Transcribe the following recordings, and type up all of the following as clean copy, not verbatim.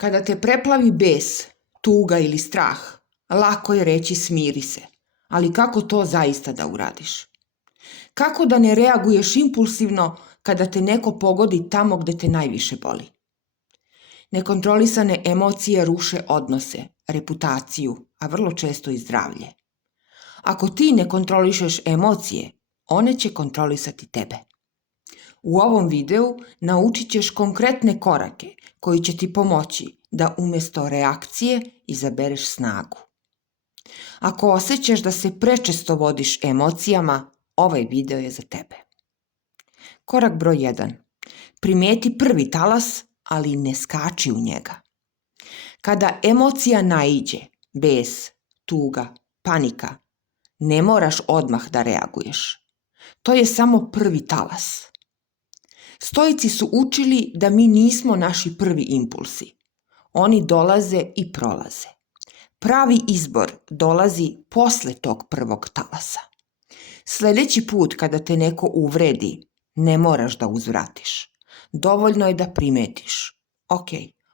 Kada te preplavi bes, tuga ili strah, lako je reći smiri se, ali kako to zaista da uradiš? Kako da ne reaguješ impulsivno kada te neko pogodi tamo gde te najviše boli? Nekontrolisane emocije ruše odnose, reputaciju, a vrlo često i zdravlje. Ako ti ne kontrolišeš emocije, one će kontrolisati tebe. U ovom videu naučit ćeš konkretne korake koji će ti pomoći da umjesto reakcije izabereš snagu. Ako osjećaš da se prečesto vodiš emocijama, ovaj video je za tebe. Korak broj 1. Primijeti prvi talas, ali ne skači u njega. Kada emocija naiđe, bes, tuga, panika, ne moraš odmah da reaguješ. To je samo prvi talas. Stoici su učili da mi nismo naši prvi impulsi. Oni dolaze i prolaze. Pravi izbor dolazi posle tog prvog talasa. Sljedeći put kada te neko uvredi, ne moraš da uzvratiš. Dovoljno je da primetiš. Ok,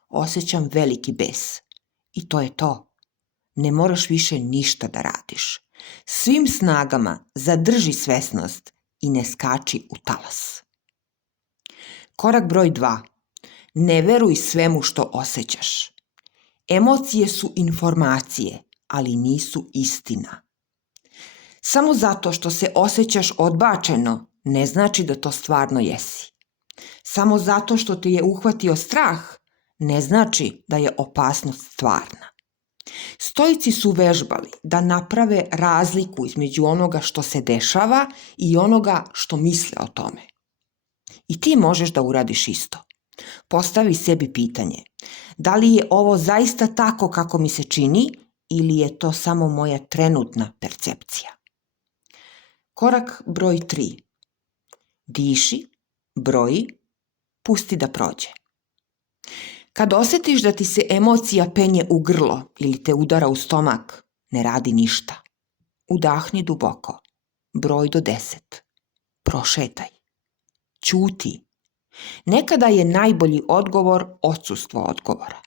osjećam veliki bes. I to je to. Ne moraš više ništa da radiš. Svim snagama zadrži svesnost i ne skači u talas. Korak broj 2. Ne veruj svemu što osjećaš. Emocije su informacije, ali nisu istina. Samo zato što se osjećaš odbačeno, ne znači da to stvarno jesi. Samo zato što te je uhvatio strah, ne znači da je opasnost stvarna. Stoici su vežbali da naprave razliku između onoga što se dešava i onoga što misle o tome. I ti možeš da uradiš isto. Postavi sebi pitanje, da li je ovo zaista tako kako mi se čini ili je to samo moja trenutna percepcija? Korak broj 3. Diši, broji, pusti da prođe. Kad osjetiš da ti se emocija penje u grlo ili te udara u stomak, ne radi ništa. Udahni duboko, broj do 10. Prošetaj. Ćuti. Nekada je najbolji odgovor odsustvo odgovora.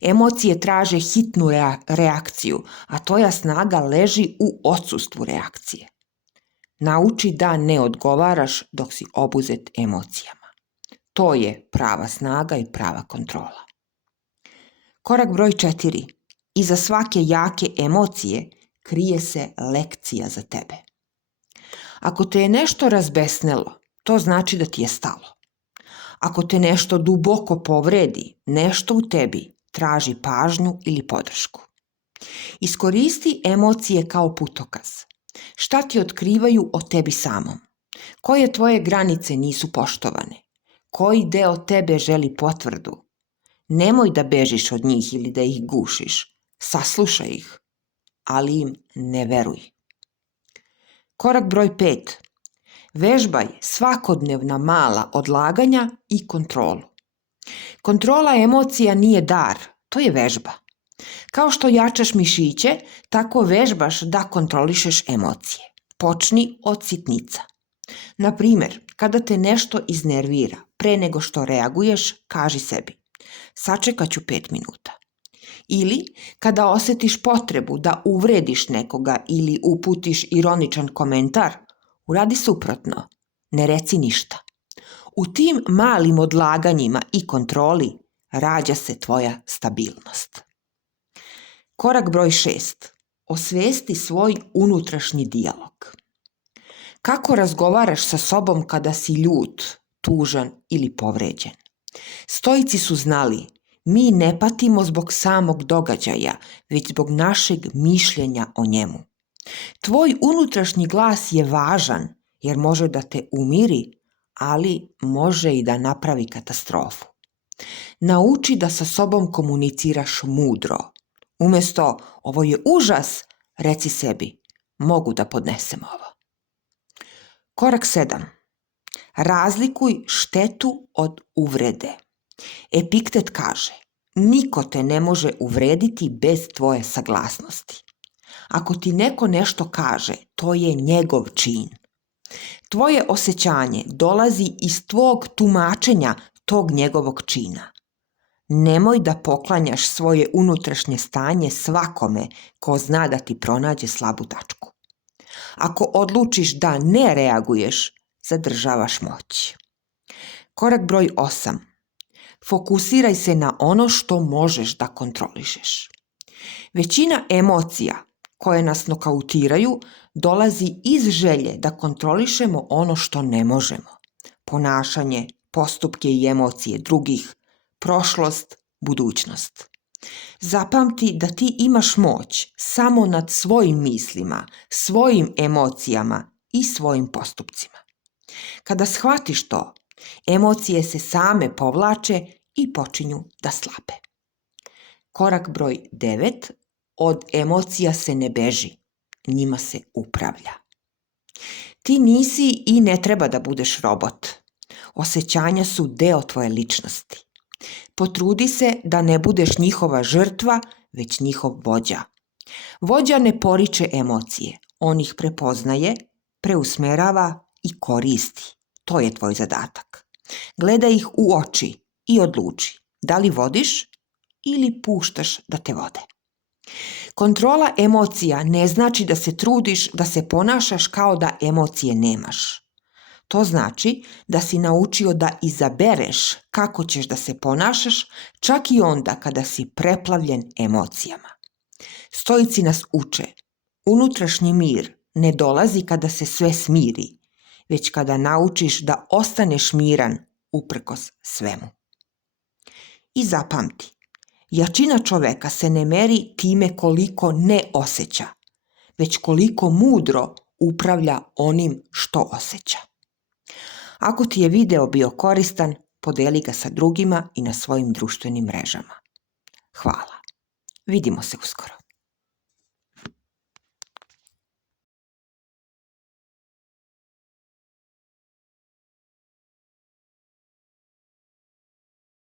Emocije traže hitnu reakciju, a tvoja snaga leži u odsustvu reakcije. Nauči da ne odgovaraš dok si obuzet emocijama. To je prava snaga i prava kontrola. Korak broj 4. Iza svake jake emocije krije se lekcija za tebe. Ako te je nešto razbesnelo, to znači da ti je stalo. Ako te nešto duboko povredi, nešto u tebi traži pažnju ili podršku. Iskoristi emocije kao putokaz. Šta ti otkrivaju o tebi samom? Koje tvoje granice nisu poštovane? Koji deo tebe želi potvrdu? Nemoj da bežiš od njih ili da ih gušiš. Saslušaj ih, ali im ne veruj. Korak broj 5. Vežbaj svakodnevna mala odlaganja i kontrolu. Kontrola emocija nije dar, to je vežba. Kao što jačaš mišiće, tako vežbaš da kontrolišeš emocije. Počni od sitnica. Na primjer, kada te nešto iznervira, pre nego što reaguješ, kaži sebi: sačekat ću 5 minuta. Ili, kada osjetiš potrebu da uvrediš nekoga ili uputiš ironičan komentar, uradi suprotno, ne reci ništa. U tim malim odlaganjima i kontroli rađa se tvoja stabilnost. Korak broj 6. Osvesti svoj unutrašnji dijalog. Kako razgovaraš sa sobom kada si ljut, tužan ili povređen? Stoici su znali, mi ne patimo zbog samog događaja, već zbog našeg mišljenja o njemu. Tvoj unutrašnji glas je važan jer može da te umiri, ali može i da napravi katastrofu. Nauči da sa sobom komuniciraš mudro. Umjesto ovo je užas, reci sebi, mogu da podnesem ovo. Korak 7. Razlikuj štetu od uvrede. Epiktet kaže, niko te ne može uvrediti bez tvoje saglasnosti. Ako ti neko nešto kaže, to je njegov čin. Tvoje osjećanje dolazi iz tvog tumačenja tog njegovog čina. Nemoj da poklanjaš svoje unutrašnje stanje svakome ko zna da ti pronađe slabu tačku. Ako odlučiš da ne reaguješ, zadržavaš moć. Korak broj 8. Fokusiraj se na ono što možeš da kontrolišeš. Većina emocija koje nas nokautiraju dolazi iz želje da kontrolišemo ono što ne možemo. Ponašanje, postupke i emocije drugih, prošlost, budućnost. Zapamti da ti imaš moć samo nad svojim mislima, svojim emocijama i svojim postupcima. Kada shvatiš to, emocije se same povlače i počinju da slabe. Korak broj 9. Od emocija se ne beži, njima se upravlja. Ti nisi i ne treba da budeš robot. Osjećanja su deo tvoje ličnosti. Potrudi se da ne budeš njihova žrtva, već njihov vođa. Vođa ne poriče emocije, on ih prepoznaje, preusmerava i koristi. To je tvoj zadatak. Gledaj ih u oči i odluči da li vodiš ili puštaš da te vode. Kontrola emocija ne znači da se trudiš da se ponašaš kao da emocije nemaš. To znači da si naučio da izabereš kako ćeš da se ponašaš, čak i onda kada si preplavljen emocijama. Stoici nas uče, unutrašnji mir ne dolazi kada se sve smiri, već kada naučiš da ostaneš miran uprkos svemu. I zapamti, jačina čoveka se ne meri time koliko ne osjeća, već koliko mudro upravlja onim što osjeća. Ako ti je video bio koristan, podeli ga sa drugima i na svojim društvenim mrežama. Hvala. Vidimo se uskoro.